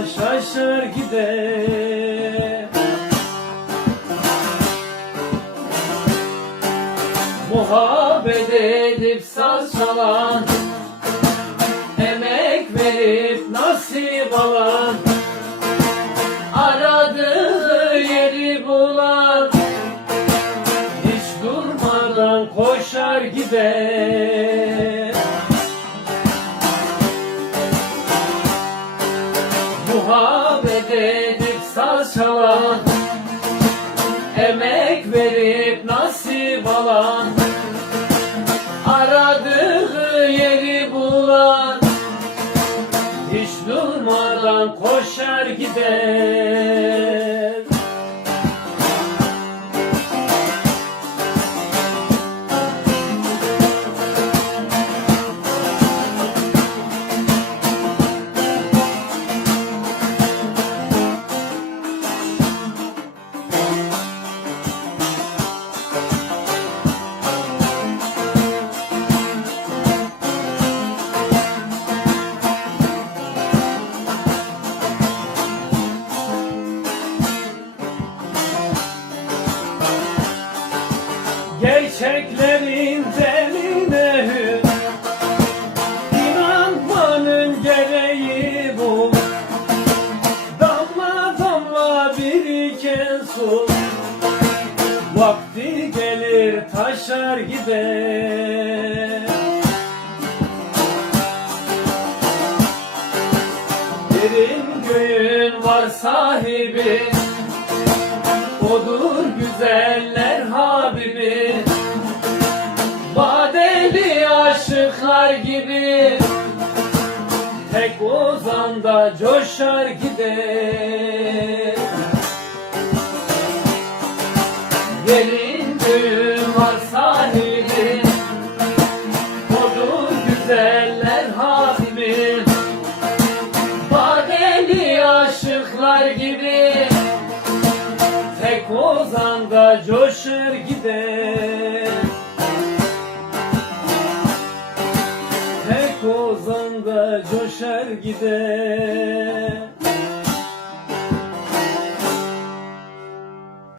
koşar gider. Muhabbet edip saz çalan Emek verip nasip alan Aradığı yeri bulan Hiç durmadan koşar gider Muhabbet edip saz çalan Emek verip nasip alan Aradığı yeri bulan Hiç durmadan koşar gider Gerçeklerin teline hür. İnanmanın gereği bu. Damla damla biriken su. Vakti gelir taşar gider. Yerin göğün var sahibi. Odur güzeller Tek ozanda coşar gider. Gelin düğün var sahibi Odur güzeller Habibi Badeli aşıklar gibi Tek ozanda coşur gider gider